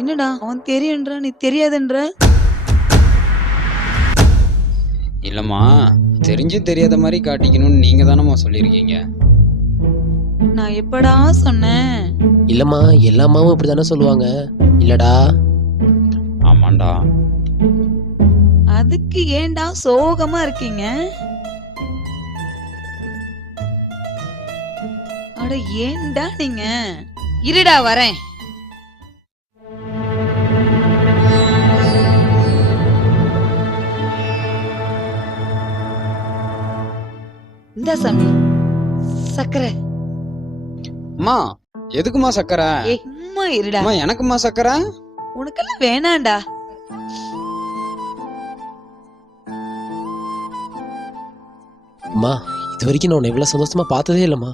என்னடா அவன் தெரியுன்ற நீ தெரியாதுன்ற? இல்லம்மா, தெரிஞ்சும் தெரியாத மாதிரி காட்டிக்கணும்னு நீங்க தானம்மா சொல்லியிருக்கீங்க. நான் எப்படா சொன்னேன்? இல்லம்மா, எல்லா அம்மாவும் இப்படிதானே சொல்லுவாங்க. இல்லடா? ஆமாண்டா. அதுக்கு ஏன்டா சோகமா இருக்கீங்க? அட ஏன்டா நீங்க? இருடா வரேன். இந்த சாமி சக்கரை. அம்மா, எதுக்குமா சக்கரை? ஏய் சும்மா இருடா. அம்மா, எனக்குமா சக்கரை? உனக்கெல்லாம் வேணாண்டா. அம்மா, இது வரைக்கும் நான் உன்னை இவ்வளவு சந்தோஷமா பார்த்ததே இல்லம்மா.